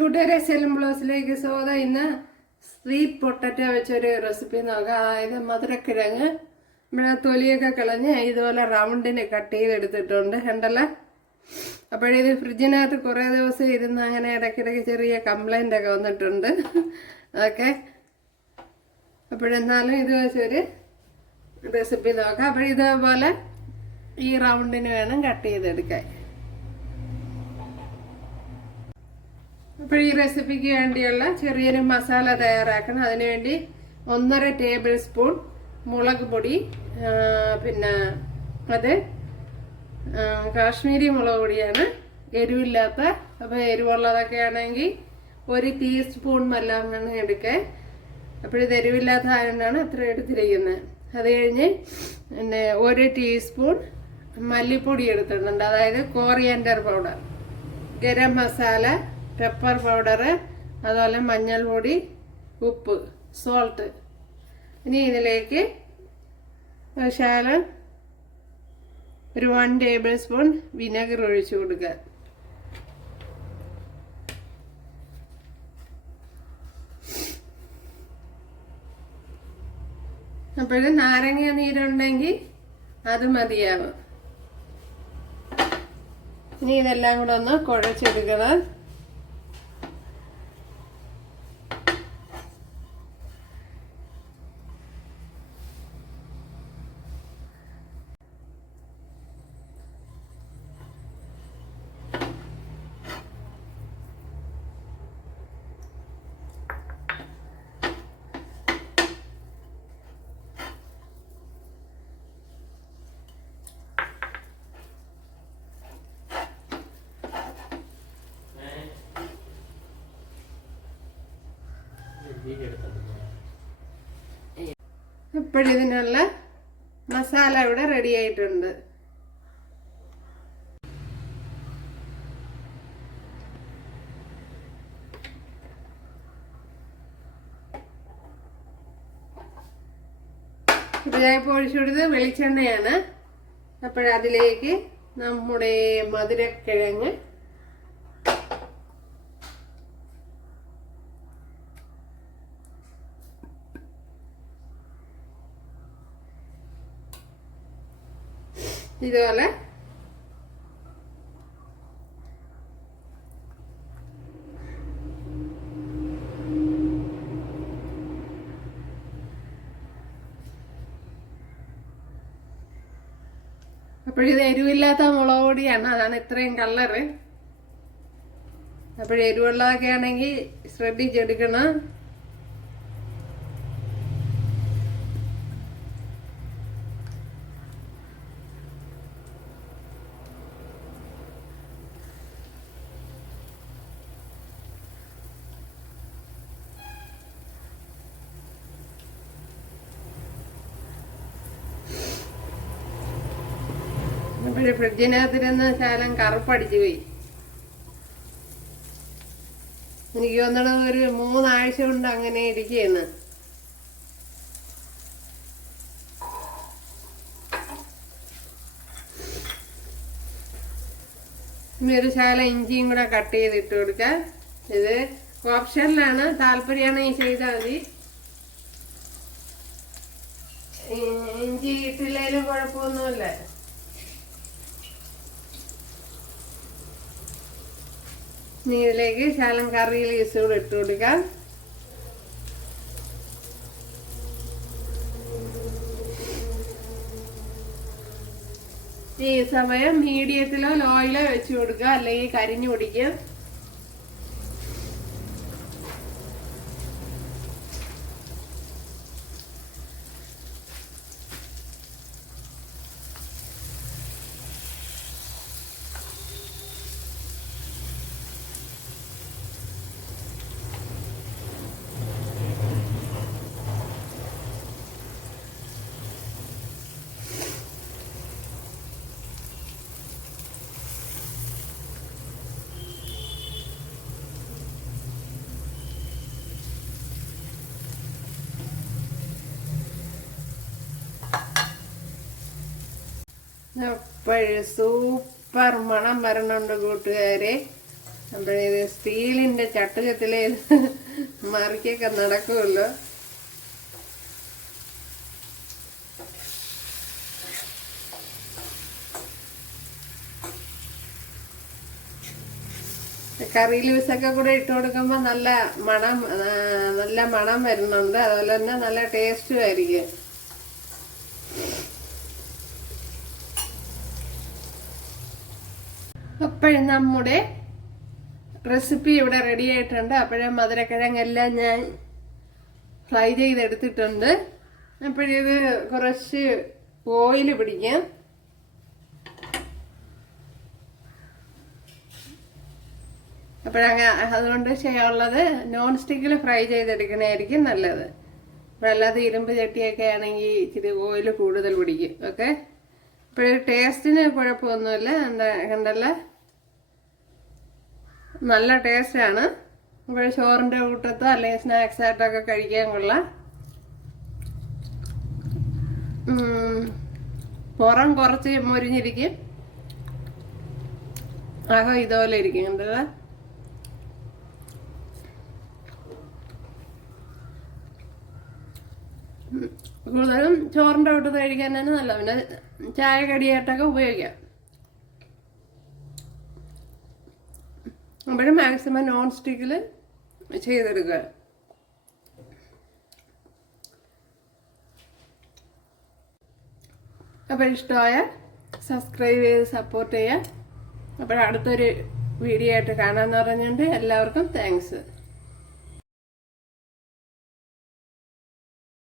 കൂട്ടുകാരെ സെലം ബ്ലൗസിലേക്ക് സ്വാഗതം. ഇന്ന് സ്വീറ്റ് പൊട്ടറ്റ വെച്ചൊരു റെസിപ്പി നോക്കാം. അതായത് മധുരക്കിഴങ്ങ് നമ്മുടെ തൊലിയൊക്കെ കളഞ്ഞ് ഇതുപോലെ റൗണ്ടിന് കട്ട് ചെയ്തെടുത്തിട്ടുണ്ട്. കണ്ടല്ലോ? അപ്പോഴിത് ഫ്രിഡ്ജിനകത്ത് കുറേ ദിവസം ഇരുന്ന് അങ്ങനെ ഇടയ്ക്കിടയ്ക്ക് ചെറിയ കംപ്ലൈന്റ് ഒക്കെ വന്നിട്ടുണ്ട്. അതൊക്കെ അപ്പോഴെന്നാലും ഇത് വെച്ചൊരു റെസിപ്പി നോക്കാം. അപ്പോഴിതേപോലെ ഈ റൗണ്ടിന് വേണം കട്ട് ചെയ്തെടുക്കാൻ. അപ്പോൾ ഈ റെസിപ്പിക്ക് വേണ്ടിയുള്ള ചെറിയൊരു മസാല തയ്യാറാക്കണം. അതിനുവേണ്ടി ഒന്നര ടേബിൾ സ്പൂൺ മുളക് പൊടി പിന്നെ അത് കാശ്മീരി മുളക് പൊടിയാണ്. എരിവില്ലാത്ത അപ്പോൾ എരിവുള്ളതൊക്കെ ആണെങ്കിൽ ഒരു ടീസ്പൂൺ മല്ലാങ്ങണ്ണ എടുക്കേ. അപ്പോഴിത് എരിവില്ലാത്ത ആയതുകൊണ്ടാണ് അത്ര എടുത്തിരിക്കുന്നത് അത് കഴിഞ്ഞ് പിന്നെ ഒരു ടീസ്പൂൺ മല്ലിപ്പൊടി എടുത്തിട്ടുണ്ട്. അതായത് coriander powder. Garam masala pepper powder അതുപോലെ മഞ്ഞൾപൊടി ഉപ്പ് സോൾട്ട് ഇനി ഇതിലേക്ക് ശാലം ഒരു വൺ ടേബിൾ സ്പൂൺ വിനെഗർ ഒഴിച്ചു കൊടുക്കുക. അപ്പോഴും നാരങ്ങ നീരുണ്ടെങ്കിൽ അത് മതിയാവും. ഇനി ഇതെല്ലാം കൂടെ ഒന്ന് കുഴച്ചെടുക്കണം. ഇപ്പോഴിതിനുള്ള മസാല ഇവിടെ റെഡി ആയിട്ടുണ്ട്. ഇത് ഞാൻ ഇപ്പോൾ ഒഴിച്ചു കൊടുത്തത് വെളിച്ചെണ്ണയാണ് അപ്പോഴതിലേക്ക് നമ്മുടെ മധുരക്കിഴങ്ങ് ഇതുപോലെ. അപ്പോഴിത് എരിവില്ലാത്ത മുളക് പൊടിയാണ്. അതാണ് ഇത്രയും കളറ് അപ്പോൾ എരിവുള്ളതൊക്കെ ആണെങ്കിൽ ശ്രദ്ധിച്ചെടുക്കണം. അപ്പോഴ് ഫ്രിഡ്ജിനകത്തിരുന്ന് ശാലം കറുപ്പടിച്ചു പോയി. എനിക്ക് വന്നത് ഒരു മൂന്നാഴ്ച കൊണ്ട് അങ്ങനെ ഇരിക്കുകയെന്ന് ഇനി ഒരു ശാല ഇഞ്ചിയും കൂടെ കട്ട് ചെയ്ത് ഇട്ട് കൊടുക്കാം. ഇത് ഓപ്ഷനിലാണ്. താല്പര്യമാണെങ്കിൽ ചെയ്താൽ മതി. ഇഞ്ചി ഇട്ടില്ലേലും കുഴപ്പമൊന്നുമില്ല. ഇനി ഇതിലേക്ക് ശാലം കറിയിൽ ഈസ് കൂടെ ഇട്ട് കൊടുക്കാം. ഈ സമയം മീഡിയത്തിലോ ലോയിലോ വെച്ച് കൊടുക്കുക. അല്ലെങ്കിൽ കരിഞ്ഞു പിടിക്കും. സൂപ്പർ മണം വരണുണ്ട് കൂട്ടുകാരെ. അപ്പോഴേത് സ്റ്റീലിന്റെ ചട്ടുകത്തിലെ മറിക്കൊക്കെ നടക്കുമല്ലോ. കറി ലൂസൊക്കെ കൂടെ ഇട്ട് കൊടുക്കുമ്പോൾ നല്ല മണം നല്ല മണം വരുന്നുണ്ട്. അതുപോലെ തന്നെ നല്ല ടേസ്റ്റും ആയിരിക്കും. അപ്പോഴും നമ്മുടെ റെസിപ്പി ഇവിടെ റെഡി ആയിട്ടുണ്ട്. അപ്പോഴേ മധുരക്കിഴങ്ങെല്ലാം ഞാൻ ഫ്രൈ ചെയ്തെടുത്തിട്ടുണ്ട്. അപ്പോഴിത് കുറച്ച് ഓയിൽ പിടിക്കാം. അപ്പോഴങ്ങ അതുകൊണ്ട് ചെയ്യാനുള്ളത് നോൺ സ്റ്റിക്കിൽ ഫ്രൈ ചെയ്തെടുക്കണമായിരിക്കും നല്ലത് അപ്പോഴല്ലാതെ ഇരുമ്പ് ചട്ടിയൊക്കെ ആണെങ്കിൽ ഇച്ചിരി ഓയിൽ കൂടുതൽ പിടിക്കും. ഓക്കെ അപ്പോഴൊരു ടേസ്റ്റിന് കുഴപ്പമൊന്നുമില്ല. എന്താ കണ്ടല്ലേ? നല്ല ആണ്. ഇപ്പോൾ ചോറിന്റെ കൂട്ടത്തോ അല്ലെങ്കിൽ സ്നാക്സ് ആയിട്ടൊക്കെ കഴിക്കാൻ കൊള്ളാം പുറം കുറച്ച് മൊരിഞ്ഞിരിക്കും. അകം ഇതുപോലെ ഇരിക്കും കണ്ടല്ലേ? ഉം, കൂടുതലും ചോറിന്റെ കൂട്ടത്ത് കഴിക്കാൻ തന്നെ നല്ല പിന്നെ ചായ കടിയായിട്ടൊക്കെ ഉപയോഗിക്കാം. അപ്പോഴും മാക്സിമം നോൺ സ്റ്റിക്കിൽ ചെയ്തെടുക്കുക. അപ്പോൾ ഇഷ്ടമായ സബ്സ്ക്രൈബ് ചെയ്ത് സപ്പോർട്ട് ചെയ്യുക. അപ്പോൾ അടുത്തൊരു വീഡിയോ ആയിട്ട് കാണാമെന്ന് പറഞ്ഞുകൊണ്ട് എല്ലാവർക്കും താങ്ക്സ്